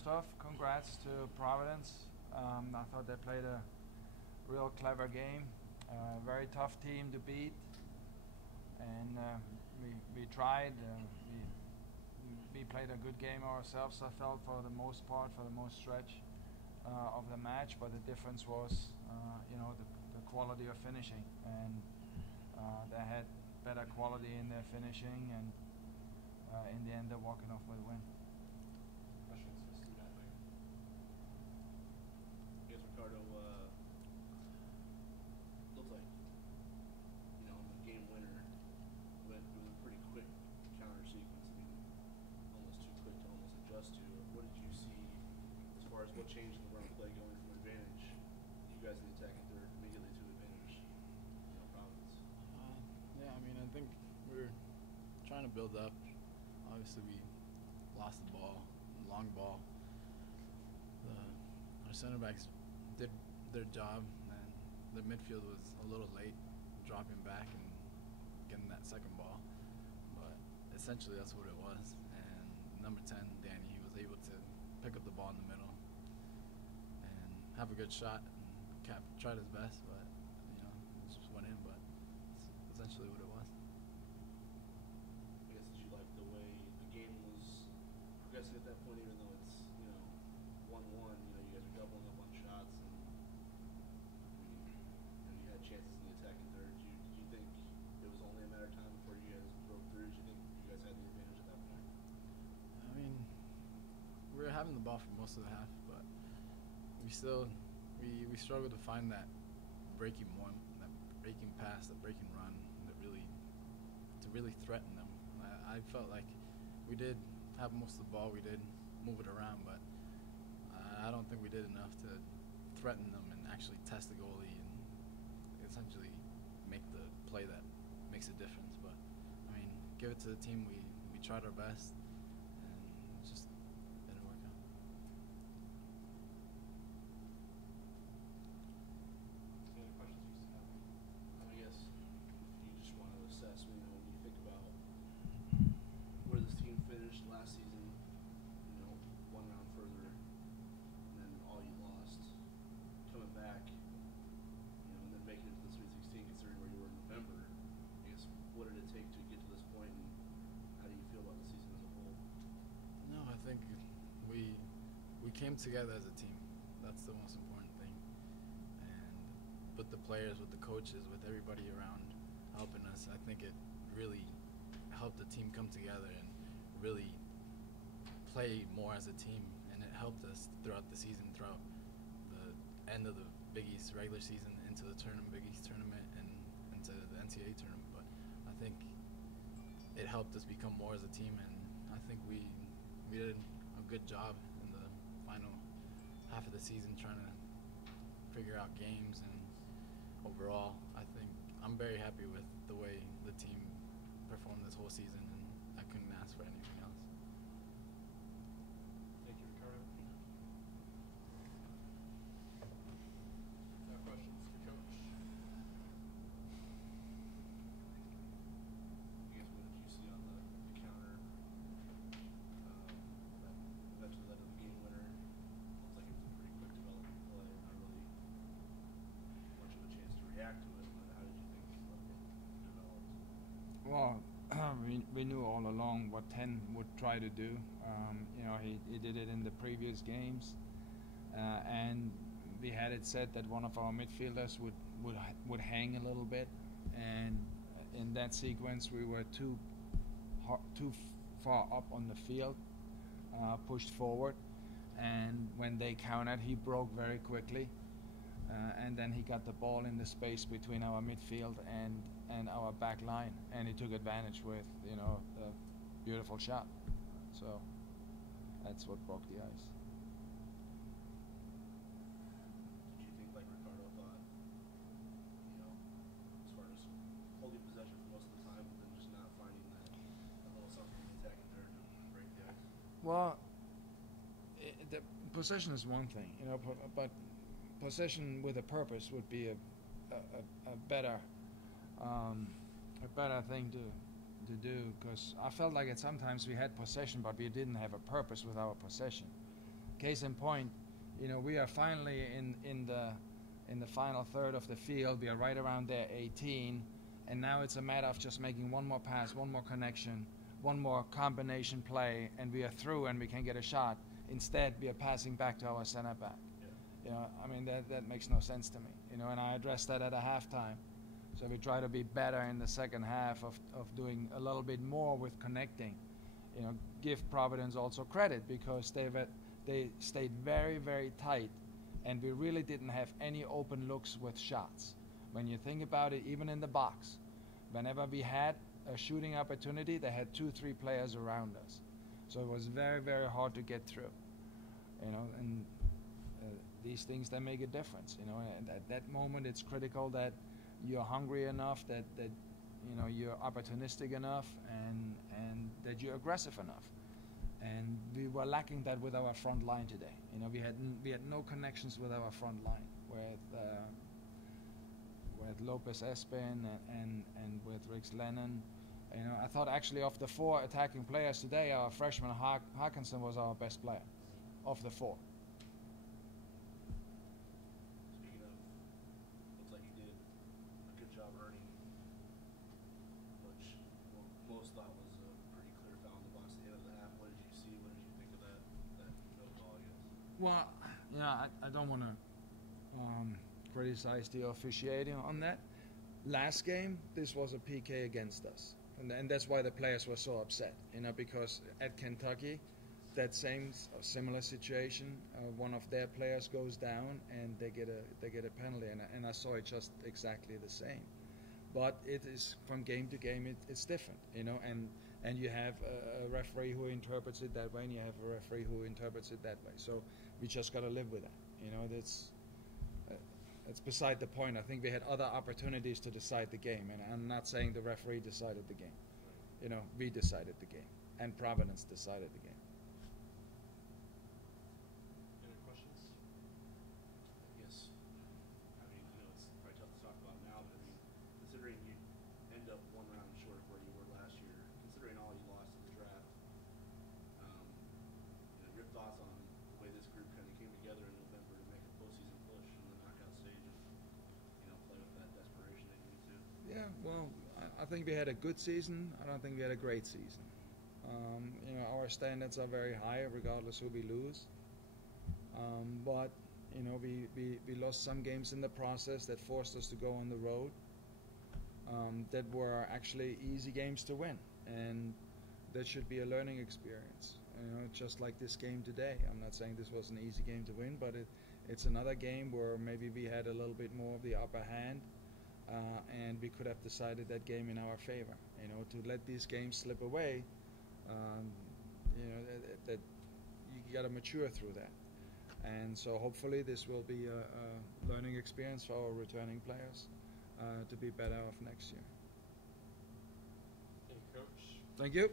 first off, congrats to Providence. I thought they played a real clever game, very tough team to beat, and we tried. We played a good game ourselves, I felt, for the most part, for the most stretch of the match. But the difference was, the quality of finishing, and they had better quality in their finishing, and in the end, they're walking off with a win. Questions for Steve? I guess Ricardo looked like, on the game winner, went with a pretty quick counter sequence. I mean, almost too quick to almost adjust to. What did you see as far as what changed in the run play going from advantage, you guys in the attacking third, immediately to advantage, Providence? Yeah, I mean, I think we were trying to build up. Obviously, we lost the ball, long ball. Our center backs did their job, and the midfield was a little late, dropping back and getting that second ball. But essentially, that's what it was. And number 10, Danny, he was able to pick up the ball in the middle and have a good shot. And Cap tried his best, but it just went in. But it's essentially what it was. I guess, did you like the way the game was progressing at that point, even though it's 1-1? You guys are doubling up on shots, and you had chances in the attacking third. Did you think it was only a matter of time before you guys broke through? Did you think you guys had the advantage at that point? I mean, we were having the ball for most of the half, but we struggled to find that breaking pass, that breaking run that really threatened them. I felt like we did have most of the ball, we did move it around, but I don't think we did enough to threaten them and actually test the goalie and essentially make the play that makes a difference. But I mean, give it to the team. We tried our best, and it just didn't work out. Any other questions you still have? I guess if you just want to assess, when you think about where this team finished last season, one round further, and then all you lost, coming back, and then making it to the Sweet 16, considering where you were in November. I guess, what did it take to get to this point, and how do you feel about the season as a whole? No, I think we came together as a team. That's the most important thing. And with the players, with the coaches, with everybody around helping us, I think it really helped the team come together and really play more as a team. And it helped us throughout the season, throughout the end of the Big East regular season, into the Big East tournament, and into the NCAA tournament. But I think it helped us become more as a team, and I think we did a good job in the final half of the season trying to figure out games. And overall, I think I'm very happy with the way the team performed this whole season, and I couldn't ask for anything else. Thank you, Ricardo. No questions for Coach? I guess, what did you see on the counter that eventually led to the game winner? Looks like it was a pretty quick development play, not really much of a chance to react to it. But how did you think it developed? Well, we knew all along what 10 would try to do. He did it in the previous games, and we had it said that one of our midfielders would hang a little bit, and in that sequence we were too far up on the field, pushed forward, and when they countered, he broke very quickly, and then he got the ball in the space between our midfield and our back line, and he took advantage with a beautiful shot. So that's what broke the ice. Did you think, like Ricardo thought, as far as holding possession for most of the time, but then just not finding that little something in the attacking third to break the ice? Well, the possession is one thing, but possession with a purpose would be a better thing to do, because I felt like sometimes we had possession, but we didn't have a purpose with our possession. Case in point, you know, we are finally in the final third of the field. We are right around their 18, and now it's a matter of just making one more pass, one more connection, one more combination play, and we are through and we can get a shot. Instead, we are passing back to our center back. You know, I mean, that makes no sense to me. You know, and I addressed that at a halftime. So we try to be better in the second half of doing a little bit more with connecting. You know, give Providence also credit because they stayed very, very tight, and we really didn't have any open looks with shots. When you think about it, even in the box, whenever we had a shooting opportunity, they had 2-3 players around us. So it was very, very hard to get through. You know, and these things, they make a difference. You know, and at that moment, it's critical that you're hungry enough, that you know, you're opportunistic enough, and that you're aggressive enough. And we were lacking that with our front line today. You know, we had no connections with our front line with Lopez Espin and with Rix Lennon. You know, I thought actually of the 4 attacking players today, our freshman Hawkinson was our best player of the 4. Speaking of, looks like you did a good job earning, which most thought was a pretty clear foul in the box at the end of the half. What did you see? What did you think of that no call, I guess? Well, yeah, I don't want to criticize the officiating on that. Last game, this was a PK against us. And that's why the players were so upset, you know, because at Kentucky, that same similar situation, one of their players goes down and they get a penalty, and I saw it just exactly the same. But it is from game to game, it's different, you know, and you have a referee who interprets it that way, and you have a referee who interprets it that way. So we just got to live with that, you know. It's beside the point. I think we had other opportunities to decide the game, and I'm not saying the referee decided the game. You know, we decided the game, and Providence decided the game. Any questions? I guess, I mean, I know it's probably tough to talk about now, but I mean, considering you end up one round short of where you were last year, considering all you lost in the draft, you know, your thoughts on the way this group kind of came together in November to make a postseason push in the knockout stage and, you know, play with that desperation that you need to? Yeah, well, I think we had a good season. I don't think we had a great season. You know, our standards are very high regardless who we lose. But, you know, we lost some games in the process that forced us to go on the road that were actually easy games to win. And that should be a learning experience. You know, just like this game today. I'm not saying this was an easy game to win, but it's another game where maybe we had a little bit more of the upper hand. And we could have decided that game in our favor. You know, to let these games slip away, you know, that you got to mature through that. And so hopefully this will be a learning experience for our returning players to be better off next year. Thank you, Coach. Thank you.